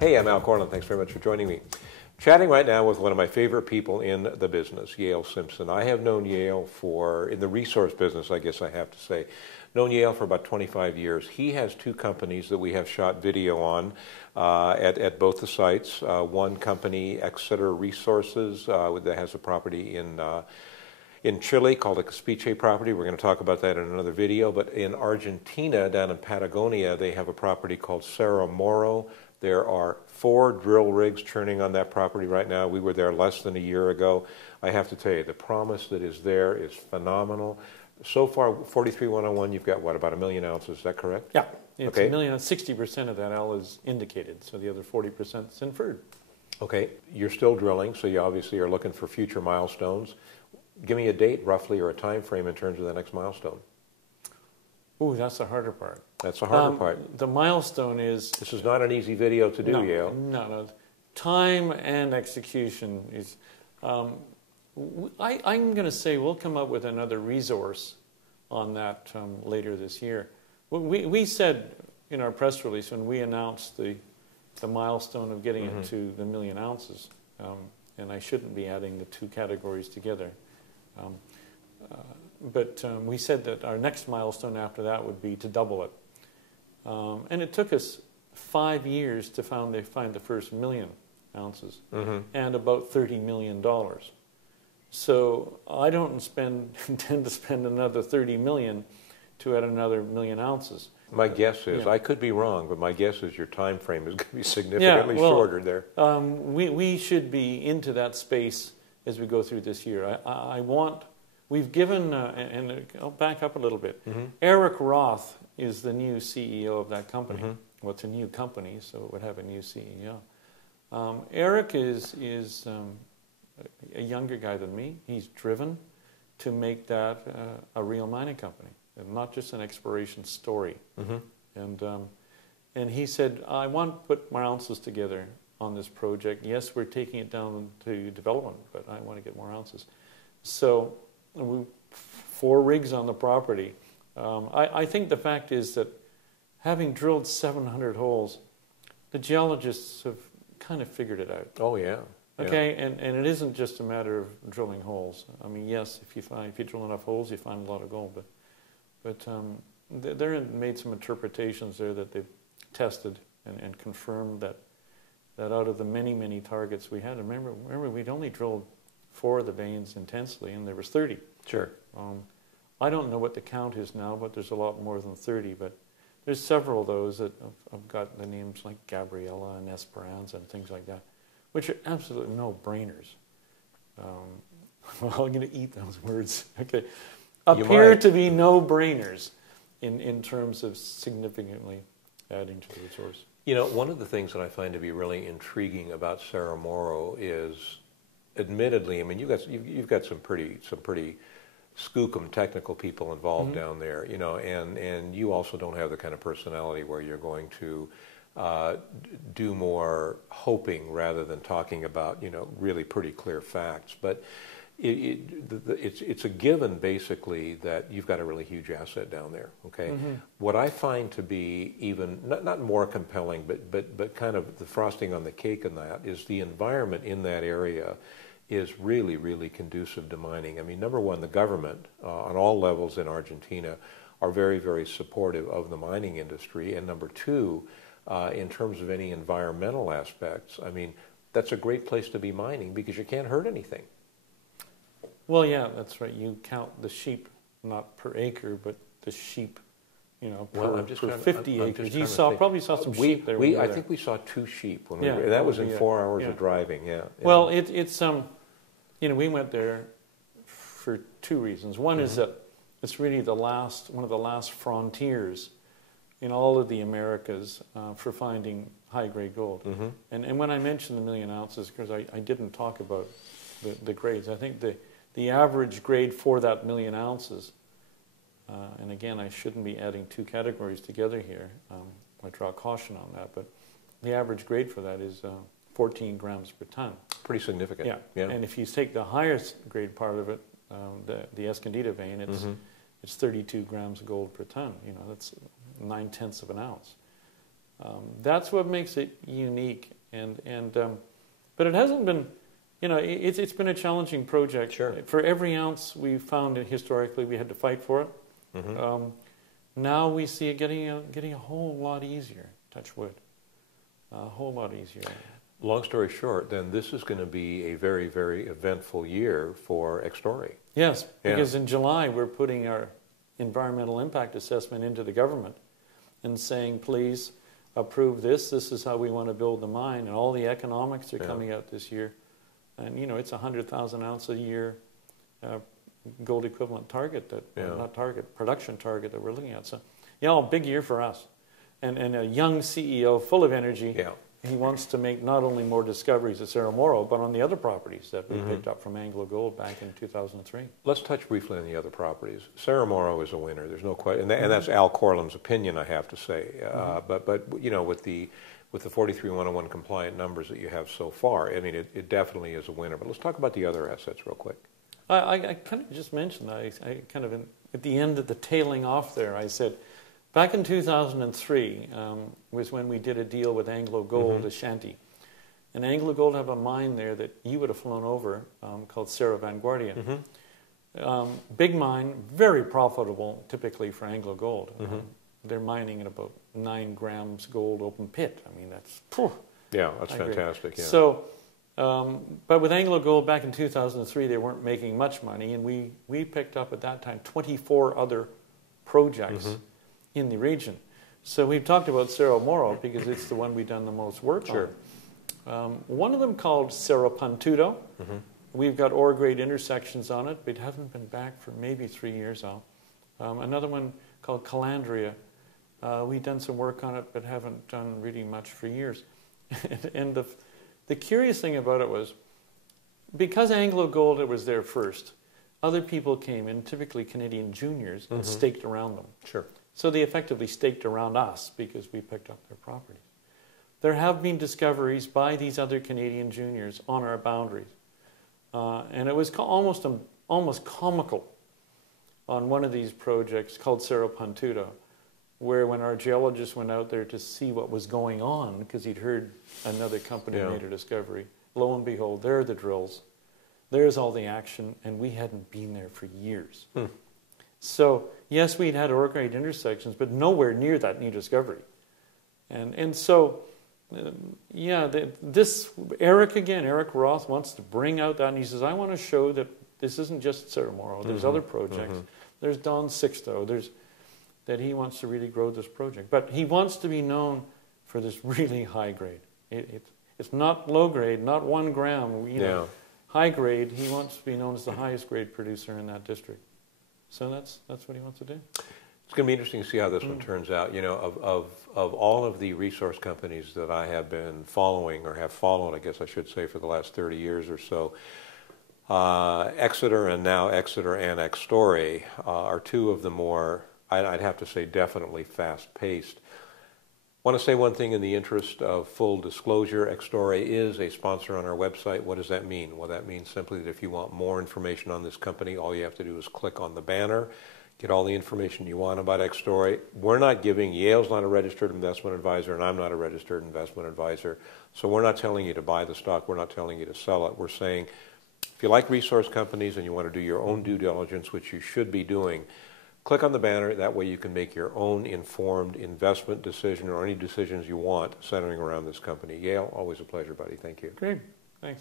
Hey, I'm Al Korelin. Thanks very much for joining me. Chatting right now with one of my favorite people in the business, Yale Simpson. I have known Yale in the resource business, I guess I have to say, known Yale for about 25 years. He has two companies that we have shot video on at both the sites. One company, Exeter Resources, that has a property in Chile called a Caspiche property. We're going to talk about that in another video. But in Argentina, down in Patagonia, they have a property called Cerro Moro. There are 4 drill rigs churning on that property right now. We were there less than a year ago. I have to tell you, the promise that is there is phenomenal. So far, 43-101, you've got, what, about 1 million ounces, is that correct? Yeah, it's okay. 1 million, 60% of that, Al, is indicated, so the other 40% is inferred. Okay, you're still drilling, so you obviously are looking for future milestones. Give me a date, roughly, or a time frame in terms of the next milestone. Ooh, that's the harder part. That's the harder part. The milestone is... This is not an easy video to do, Yale. No. Time and execution is... I'm going to say we'll come up with another resource on that later this year. We said in our press release when we announced the milestone of getting it to the 1 million ounces, and I shouldn't be adding the two categories together, but we said that our next milestone after that would be to double it. And it took us 5 years to find the first 1 million ounces and about $30 million. So I don't intend to spend another $30 million to add another 1 million ounces. My guess is, I could be wrong, but my guess is your time frame is going to be significantly shorter there. We should be into that space as we go through this year. We've given, and I'll back up a little bit. Eric Roth is the new CEO of that company. Well, it's a new company, so it would have a new CEO. Eric is a younger guy than me. He's driven to make that a real mining company, and not just an exploration story. And he said, I want to put more ounces together on this project. Yes, we're taking it down to development, but I want to get more ounces. So 4 rigs on the property. I think the fact is that having drilled 700 holes, the geologists have kind of figured it out. Oh, yeah. Okay, and it isn't just a matter of drilling holes. I mean, yes, if you drill enough holes, you find a lot of gold. But they're made some interpretations there that they've tested and confirmed that out of the many targets we had, and remember we'd only drilled 4 of the veins intensely, and there was 30. Sure. I don't know what the count is now, but there's a lot more than 30. But there's several of those that have got the names like Gabriella and Esperanza and things like that, which are absolutely no-brainers. Well, I'm going to eat those words. Okay, appear to be no-brainers in terms of significantly adding to the resource. You know, one of the things that I find to be really intriguing about Cerro Moro is, admittedly, I mean, you've got some pretty skookum technical people involved down there, you know, and you also don't have the kind of personality where you're going to do more hoping rather than talking about, you know, really pretty clear facts. But it's a given, basically, that you've got a really huge asset down there, okay? What I find to be even, not more compelling, but kind of the frosting on the cake in that is the environment in that area is really conducive to mining. I mean, number one, the government on all levels in Argentina are very supportive of the mining industry. And number two, in terms of any environmental aspects, I mean, that's a great place to be mining because you can't hurt anything. Well, yeah, that's right. You count the sheep, not per acre, but the sheep, you know, per 50 acres. You probably saw some sheep there. I think we saw 2 sheep when we were, that was in 4 hours of driving. Yeah. Well, it's you know, we went there for 2 reasons. One is that it's really one of the last frontiers in all of the Americas for finding high-grade gold. And when I mentioned the 1 million ounces, because I didn't talk about the grades, I think the average grade for that 1 million ounces, and again, I shouldn't be adding 2 categories together here. I draw caution on that, but the average grade for that is 14 grams per ton. Pretty significant. Yeah. And if you take the highest grade part of it, the Escondida vein, it's 32 grams of gold per ton. You know, that's 9/10 of an ounce. That's what makes it unique. But it hasn't been, it's been a challenging project. Sure. For every ounce we found it historically, we had to fight for it. Mm-hmm. Now we see it getting a whole lot easier. Touch wood. A whole lot easier. Long story short, then this is going to be a very, very eventful year for Extorre. Yes, because in July we're putting our environmental impact assessment into the government and saying, please approve this. This is how we want to build the mine, and all the economics are coming out this year. And it's 100,000 ounce a year gold equivalent target production target that we're looking at. So, a big year for us, and a young CEO full of energy. Yeah. He wants to make not only more discoveries at Cerro Moro, but on the other properties that we picked up from Anglo Gold back in 2003. Let's touch briefly on the other properties. Cerro Moro is a winner. There's no question, and that's Al Korlin's opinion, I have to say. But with the 43-101 compliant numbers that you have so far, I mean, it definitely is a winner. But let's talk about the other assets real quick. I kind of just mentioned, I kind of, at the end of the tailing off there, I said, back in 2003 was when we did a deal with Anglo Gold, Ashanti. And Anglo Gold have a mine there that you would have flown over called Cerro Vanguardia. Big mine, very profitable typically for Anglo Gold. They're mining at about 9 grams gold open pit. I mean, that's... Yeah, that's fantastic. Yeah. So, but with Anglo Gold back in 2003, they weren't making much money, and we picked up at that time 24 other projects in the region. So we've talked about Cerro Moro because it's the one we've done the most work on. One of them called Cerro Pantudo. We've got ore grade intersections on it, but it hasn't been back for maybe 3 years now. Another one called Calandria. We've done some work on it, but haven't done really much for years. And the curious thing about it was, because Anglo Gold was there first, other people came in, typically Canadian juniors, and staked around them. Sure. So they effectively staked around us because we picked up their properties. There have been discoveries by these other Canadian juniors on our boundaries. And it was almost comical on one of these projects called Cerro Pantudo, where when our geologist went out there to see what was going on, because he'd heard another company made a discovery, lo and behold, there are the drills. There's all the action, and we hadn't been there for years. So, yes, we'd had ore grade intersections, but nowhere near that new discovery. And so, Eric Roth wants to bring out that, and he says, I want to show that this isn't just Cerro Moro. There's other projects. There's Don Sixto. That he wants to really grow this project. But he wants to be known for this really high grade. It's not low grade, not 1 gram. High grade, he wants to be known as the highest grade producer in that district. So that's what he wants to do. It's going to be interesting to see how this one turns out. Of all of the resource companies that I have been following, or have followed, I guess I should say, for the last 30 years or so, Exeter and Extorre are two of the more, I'd have to say, definitely fast-paced. I want to say one thing in the interest of full disclosure. Extorre is a sponsor on our website. What does that mean? Well, that means simply that if you want more information on this company, all you have to do is click on the banner, get all the information you want about Extorre. We're not giving, Yale's not a registered investment advisor, and I'm not a registered investment advisor. So we're not telling you to buy the stock. We're not telling you to sell it. We're saying if you like resource companies and you want to do your own due diligence, which you should be doing, click on the banner. That way you can make your own informed investment decision or any decisions you want centering around this company. Yale, always a pleasure, buddy. Thank you. Great. Thanks.